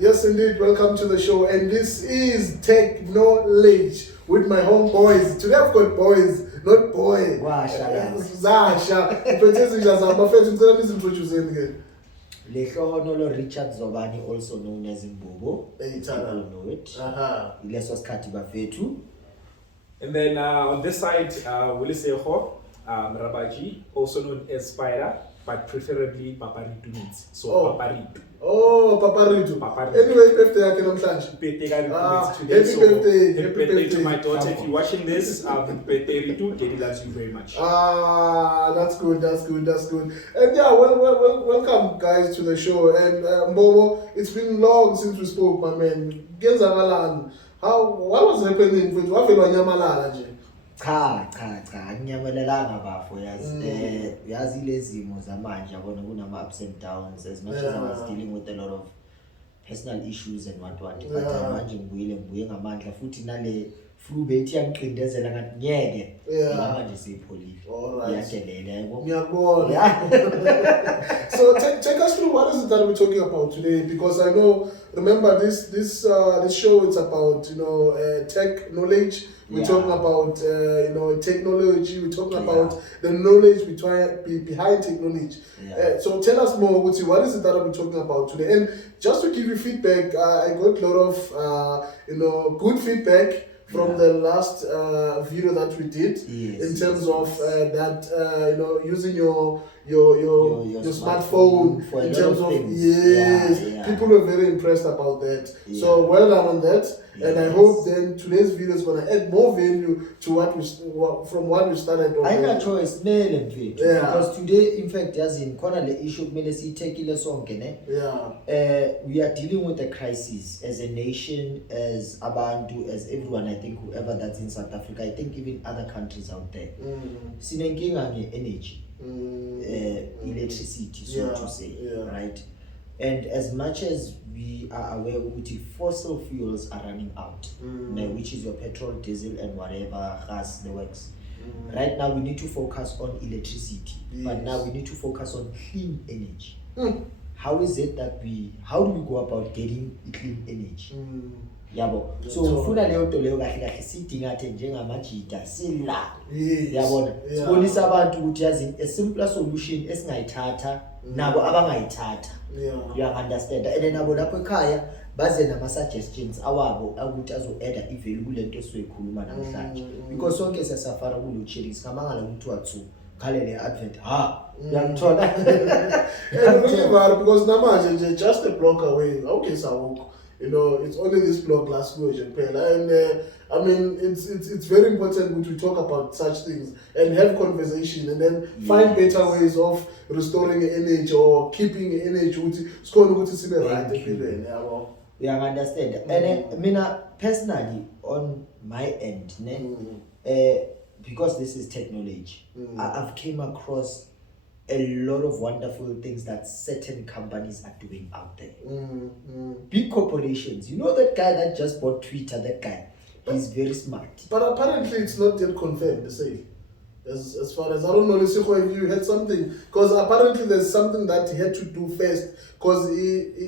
Yes, indeed. Welcome to the show. And this is Technology with my homeboys. Today I've got boys, not boy. Zasha. Lehlohonolo Richard Zobani, also known as Mbobo. People know it. Ileso skati bafetu. And then on this side, Wiliseho, Rabaji, also known as Spider, but preferably Paparitu means. So Paparitu. Oh, Paparitu. Anyway, birthday I can Happy birthday to my daughter. If you're watching this, birthday Ritu, Daddy loves you very much. That's good. And yeah, welcome guys to the show. And Mbobo, it's been long since we spoke, my man. What was happening with Wafelo Nyamalala? Cha ngiyamelelanga bafo yazi lezi mo zamanje yabona kunama ups and downs as much as I was dealing with a lot of personal issues and what but manje ngibuye ngamandla futhi nale flu bethi yangiqindezela ngathi ngeke manje siyipholile iyadelela yabo ngiyabona. So take us through what is it that we're talking about today, because I know, remember this show, it's about tech knowledge. We're talking about technology. We're talking about the knowledge behind technology. So tell us more, Uti, what is it that we're talking about today? And just to give you feedback, I got a lot of good feedback from the last video that we did in terms of that using your smartphone in terms of people were very impressed about that. So well done on that. And I hope then today's video is going to add more value to from what we started on. I got choice because today, in fact, as in corner the issue we are dealing with a crisis as a nation, as Abantu, as everyone. I think whoever that's in South Africa, I think even other countries out there, energy, electricity, so to say, right? And as much as we are aware that fossil fuels are running out, which is your petrol, diesel, and whatever gas, the works. Right now we need to focus on electricity, but now we need to focus on clean energy. How is it that how do we go about getting clean energy? Yabo. So ufuna leyo nto leyo kahle kahle sidinga athe njengamajita sila. Yabona. Sibonisa abantu ukuthi yazi a simpler solution esingayithatha nabo abangayithatha. You understand? And then nabo lapho ekhaya baze nama suggestions awabo ukuthi azo-add ivalue kulento esizoyikhuluma namhlanje. Because sonke siyasafara ku loadsheeding sikamangala ukuthi wathu khale le advent uyangithola. Because namanje just a block away. Okay, Sawuko. It's only this block last week, and I mean, it's very important when we talk about such things and have conversation and then find better ways of restoring energy or keeping energy. It's going to be right. You understand? And personally, on my end, because this is technology, I've came across a lot of wonderful things that certain companies are doing out there. Big corporations. You know that guy that just bought Twitter, that guy? He's very smart. But apparently it's not yet confirmed, they say. As far as, I don't know, Lisiho, if you had something. Because apparently there's something that he had to do first. Because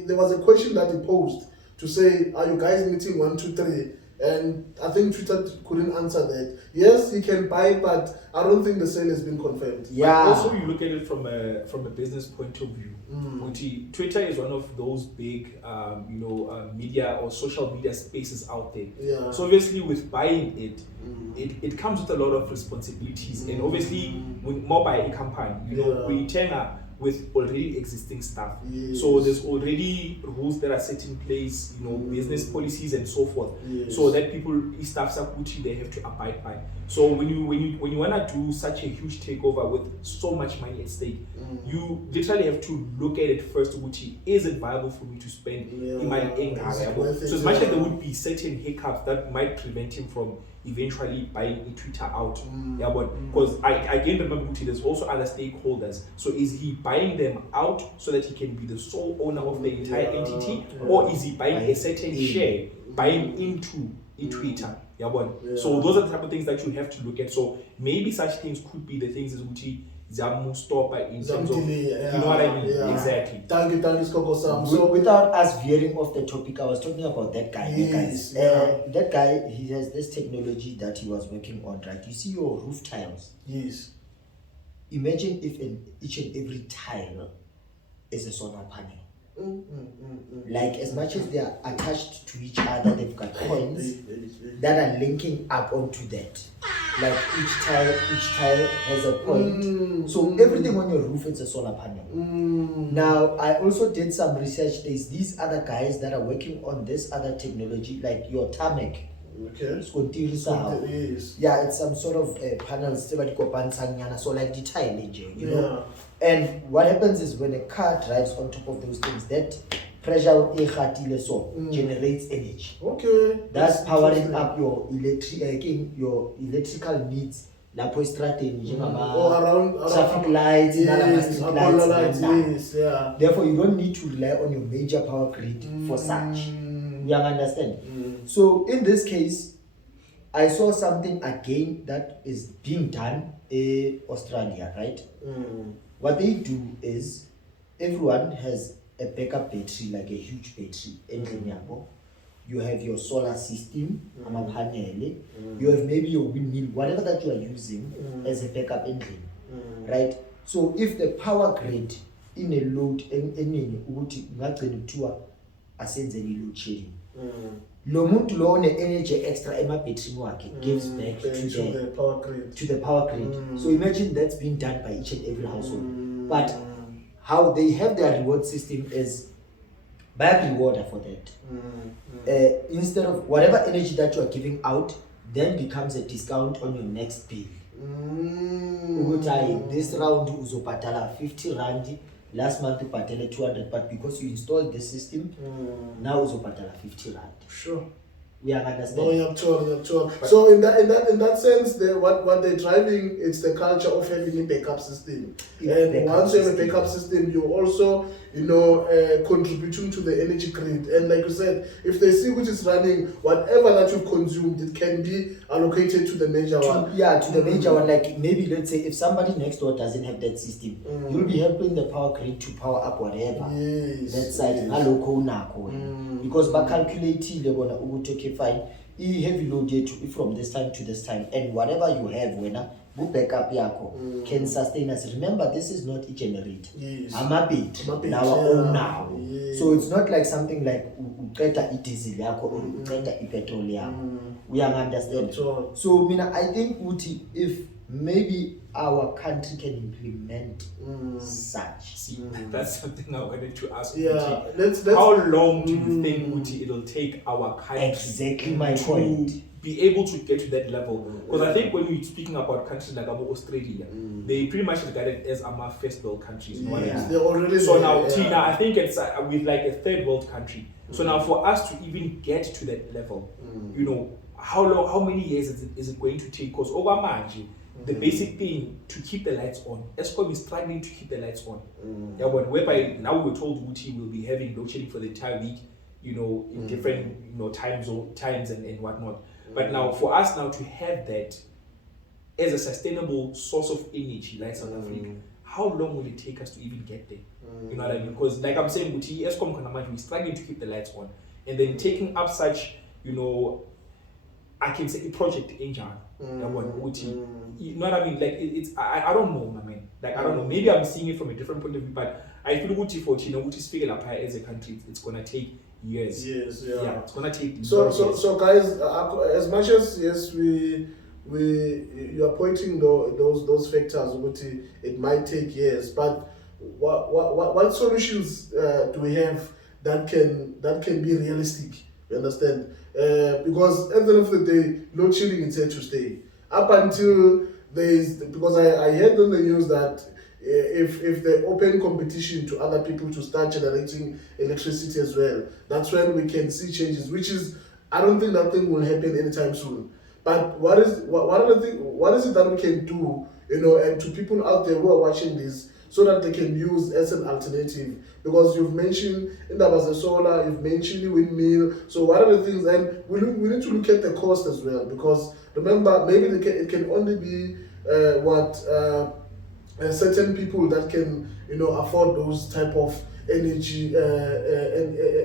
there was a question that he posed to say, are you guys meeting 1, 2, 3? And I think Twitter couldn't answer that. Yes, he can buy, but I don't think the sale has been confirmed. Yeah. But also, you look at it from a business point of view. Twitter is one of those big, media or social media spaces out there. Yeah. So obviously, with buying it comes with a lot of responsibilities, and obviously, with mobile company, we turn up with already existing stuff. So there's already rules that are set in place, business policies and so forth. So that staffs are Gucci, they have to abide by. So when you wanna do such a huge takeover with so much money at stake, you literally have to look at it first, Gucci, is it viable for me to spend in my anger? So as much as there would be certain hiccups that might prevent him from eventually buying a Twitter out. Because I again remember there's also other stakeholders. So is he buying them out so that he can be the sole owner of the entire entity, or is he buying a certain share, buying into a Twitter? So those are the type of things that you have to look at. So maybe such things could be the things that Zamu stop in terms of, Yeah, you know what I mean? yeah. Exactly. Thank you, Skoko Sam. So So without us veering off the topic, I was talking about that guy. Yes, That guy, he has this technology that he was working on, right? You see your roof tiles. yes. Imagine if in each and every tile is a solar panel. Like as much as they are attached to each other, they've got coins that are linking up onto that. Like each tile has a point. So everything on your roof is a solar panel. Now I also did some research. There's these other guys that are working on this other technology, like your tarmac. Okay. Yes. Yeah, it's some sort of panels. So like the tile, you know. And what happens is when a car drives on top of those things, that pressure generates energy. Okay. That's powering up your electrical needs. Or around traffic lights, yes, lights. Yeah. Therefore, you don't need to rely on your major power grid for such. You understand? So in this case, I saw something again that is being done in Australia, right? What they do is everyone has a backup battery, like a huge battery. You have your solar system, you have maybe your windmill, whatever that you are using as a backup engine, right? So if the power grid in a load asenzeni load shedding, lo muntu lo one energy extra ema-battery wakhe gives back to the power grid. So imagine that's being done by each and every household. But how they have their reward system is by a rewarder for that. Instead of whatever energy that you are giving out, then becomes a discount on your next bill. This round uzopatala 50 rand, last month upatele 200, but because you installed the system, now uzopatala 50 rand. Sure. We understand. No, you're sure. So in that sense, what they're driving, it's the culture of having a backup system. And once you have a backup system, you also, contributing to the energy grid. And like you said, if they see which is running, whatever that you've consumed, it can be allocated to the major one. Yeah, to the major one. Like maybe let's say if somebody next door doesn't have that system, you'll be helping the power grid to power up whatever. Yes. That side, because by calculating they're gonna okay fine. Heavy load from this time to this time, and whatever you have when good backup yako can sustain us. Remember, this is not a generator. Yes. I'm a bit now. Yes. So it's not like something like uketa diesel yako or uketa petrol yako. We understand. So I think Uti, if maybe our country can implement such. See, that's something I wanted to ask. Yeah, Uti. How long do you think, Uti, it'll take our country exactly my point be able to get to that level? Because I think when we're speaking about countries like Australia, they pretty much regarded as our first world countries. Yes, they're already so now, Tina, I think it's with like a third world country. So now, for us to even get to that level, how long? How many years is it going to take? Because the basic thing to keep the lights on, Eskom is struggling to keep the lights on. Yeah, but whereby now we're told Uti will be having load shedding for the entire week, in different times and whatnot. But now for us now to have that as a sustainable source of energy, like South Africa, how long will it take us to even get there? You know what I mean? Because like I'm saying, Uti, Eskom we're struggling to keep the lights on, and then taking up such, I can say a project Angel. You know what I mean? Like it's I don't know, I mean. Like I don't know. Maybe I'm seeing it from a different point of view, but I feel Uti for Uti's figure up as a country, it's gonna take years. Yes, yeah. It's gonna take years. So guys, as much as yes you are pointing those factors, Uti, it might take years, but what solutions do we have that can be realistic? You understand? Because at the end of the day, load shedding is here to stay. Up until because I heard on the news that if they open competition to other people to start generating electricity as well, that's when we can see changes. Which is, I don't think that thing will happen anytime soon. But what is it that we can do, and to people out there who are watching this, so that they can use as an alternative? Because you've mentioned the solar, you've mentioned the windmill. So what are the things? And we need to look at the cost as well. Because remember, maybe it can only be certain people that can, afford those type of energy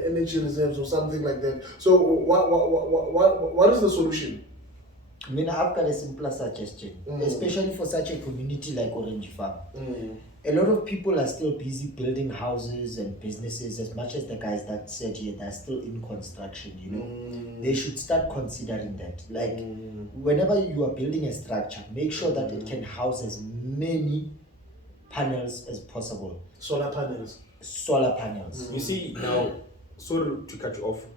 energy reserves or something like that. So what is the solution? I mean, I've got a simpler suggestion, especially for such a community like Orange Farm. A lot of people are still busy building houses and businesses. As much as the guys that said here, they're still in construction, They should start considering that. Like, whenever you are building a structure, make sure that it can house as many panels as possible. Solar panels. You see, now, sorry to cut you off,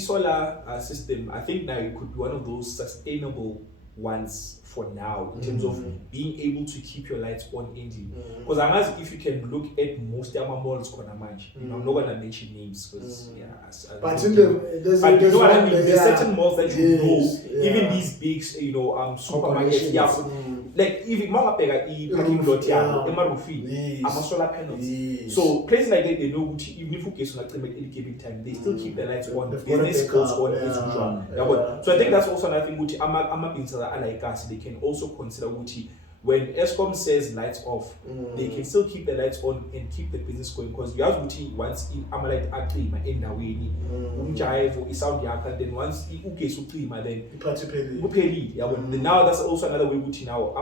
solar system, I think now it could be one of those sustainable ones for now in terms of being able to keep your lights on engine. Because if you can look at most malls, I'm not gonna mention names because but you know what I mean. There's certain malls that even these big supermarkets, like even parking lot, I'm a solar panels. So places like that, they know even if you get at any given time, they still keep the lights on. Business goes on as usual. So I think that's also another thing. I'm being like us, they can also consider when Eskom says lights off, they can still keep the lights on and keep the business going, because you have once Amalite Aklima in the way is out the then once okay so Klima then now that's also another way now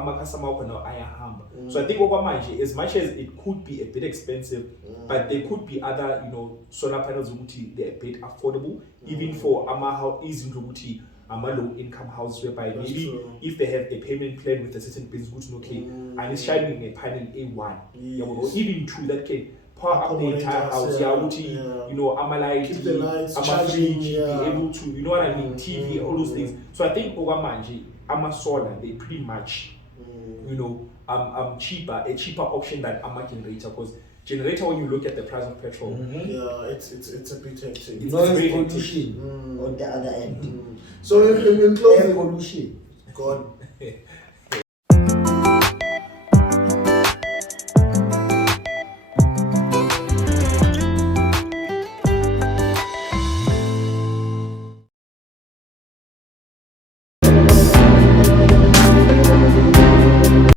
so I think as much as it could be a bit expensive, but there could be other solar panels they're a bit affordable even for how easy to low income house whereby maybe if they have a payment plan with a certain business and it's shining a panel A1 even two that can power up the entire house keep the lights charging, be able to what I mean, TV, all those things. So I think solar they pretty much cheaper, a cheaper option than generator, because generator, when you look at the price of petrol, it's a bit hectic. Noise pollution on the other end. So in closing, air pollution. God.